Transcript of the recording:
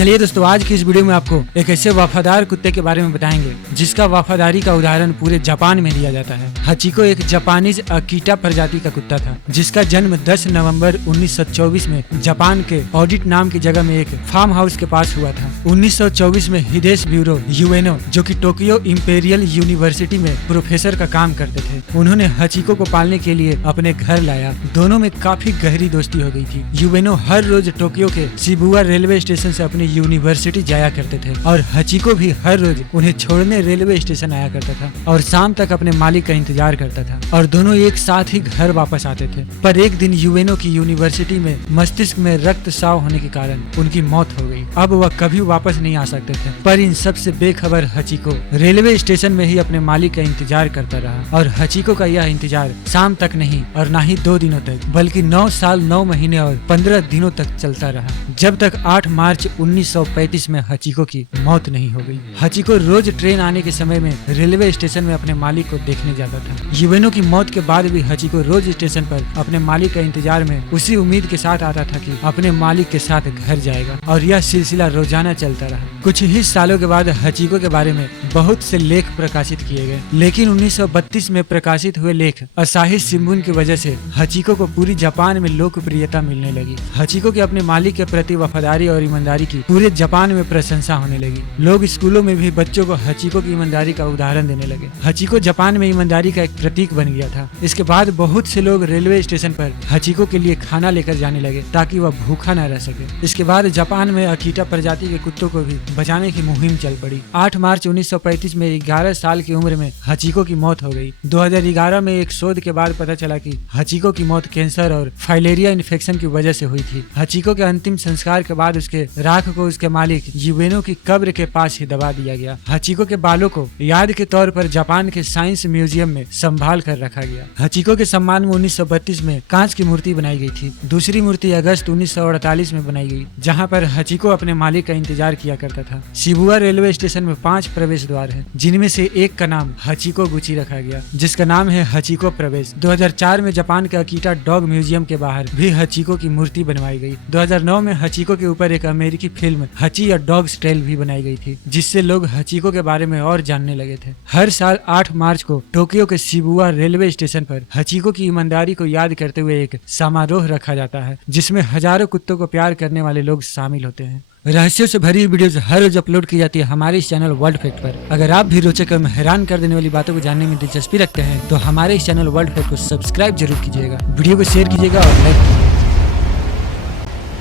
चलिए दोस्तों, आज की इस वीडियो में आपको एक ऐसे वफादार कुत्ते के बारे में बताएंगे जिसका वफादारी का उदाहरण पूरे जापान में दिया जाता है। हचिको एक जापानीज अकीटा प्रजाति का कुत्ता था जिसका जन्म 10 नवंबर 1924 में जापान के ऑडिट नाम की जगह में एक फार्म हाउस के पास हुआ था। 1924 में हिदेश ब्यूरो यूएनओ, जो कि टोक्यो इंपेरियल यूनिवर्सिटी में प्रोफेसर का काम करते थे, उन्होंने हचिको को पालने के लिए अपने घर लाया। दोनों में काफी गहरी दोस्ती हो गई थी। यूएनओ हर रोज टोक्यो के शिबुया रेलवे स्टेशन से अपनी यूनिवर्सिटी जाया करते थे और हचिको भी हर रोज उन्हें छोड़ने रेलवे स्टेशन आया करता था और शाम तक अपने मालिक का इंतजार करता था और दोनों एक साथ ही घर वापस आते थे। पर एक दिन यूएनओ की यूनिवर्सिटी में मस्तिष्क में रक्तस्राव होने के कारण उनकी मौत हो गई। अब वह कभी वापस नहीं आ सकते थे। पर इन सब से बेखबर हचिको रेलवे स्टेशन में ही अपने मालिक का इंतजार करता रहा और हचिको का यह इंतजार शाम तक नहीं और न ही 2 दिनों तक बल्कि 9 साल 9 महीने और 15 दिनों तक चलता रहा, जब तक 8 मार्च 1935 में हचिको की मौत नहीं हो गई। हचिको रोज ट्रेन आने के समय में रेलवे स्टेशन में अपने मालिक को देखने जाता था। यूएनओ की मौत के बाद भी हचिको रोज स्टेशन पर अपने मालिक का इंतजार में उसी उम्मीद के साथ आता था कि अपने मालिक के साथ घर जाएगा और यह सिलसिला रोजाना चलता रहा। कुछ ही सालों के बाद हचिको के बारे में बहुत से लेख प्रकाशित किए गए, लेकिन 1932 में प्रकाशित हुए लेख असाही शिंबुन की वजह से हचिको को पूरी जापान में लोकप्रियता मिलने लगी। हचिको के अपने मालिक के प्रति वफादारी और ईमानदारी की पूरे जापान में प्रशंसा होने लगी। लोग स्कूलों में भी बच्चों को हचिको की ईमानदारी का उदाहरण देने लगे। हचिको जापान में ईमानदारी का एक प्रतीक बन गया था। इसके बाद बहुत से लोग रेलवे स्टेशन पर हचिको के लिए खाना लेकर जाने लगे ताकि वह भूखा न रह सके। इसके बाद जापान में अकीटा प्रजाति के कुत्तों को भी बचाने की मुहिम चल पड़ी। 8 मार्च 1935 में 11 साल की उम्र में हचिको की मौत हो गई। 2011 में एक शोध के बाद पता चला कि हचिको की मौत कैंसर और फाइलेरिया इन्फेक्शन की वजह से हुई थी। हचिको के अंतिम संस्कार के बाद उसके राख को उसके मालिक यूएनओ की कब्र के पास ही दबा दिया गया। हचिको के बालों को याद के तौर पर जापान के साइंस म्यूजियम में संभाल कर रखा गया। हचिको के सम्मान में 1932 में कांच की मूर्ति बनाई गई थी। दूसरी मूर्ति अगस्त 1948 में बनाई गई, जहां पर हचिको अपने मालिक का इंतजार किया करता था। शिबुया रेलवे स्टेशन में 5 प्रवेश द्वार हैं, जिनमें से एक का नाम हचिको गुची रखा गया, जिसका नाम है हचिको प्रवेश। 2004 में जापान के अकीटा डॉग म्यूजियम के बाहर भी हचिको की मूर्ति बनवाई गई। 2009 में हचिको के ऊपर एक अमेरिकी फिल्म हची या डॉग्स टेल भी बनाई गई थी, जिससे लोग हचिको के बारे में और जानने लगे थे। हर साल 8 मार्च को टोक्यो के शिबुया रेलवे स्टेशन पर हचिको की ईमानदारी को याद करते हुए एक समारोह रखा जाता है, जिसमें हजारों कुत्तों को प्यार करने वाले लोग शामिल होते हैं। रहस्यों से भरी वीडियोस हर रोज अपलोड की जाती है हमारे इस चैनल वर्ल्ड फैक्ट पर। अगर आप भी रोचक एवं हैरान कर देने वाली बातों को जानने में दिलचस्पी रखते हैं तो हमारे इस चैनल वर्ल्ड फैक्ट को सब्सक्राइब जरूर कीजिएगा, वीडियो को शेयर कीजिएगा और लाइक कीजिएगा।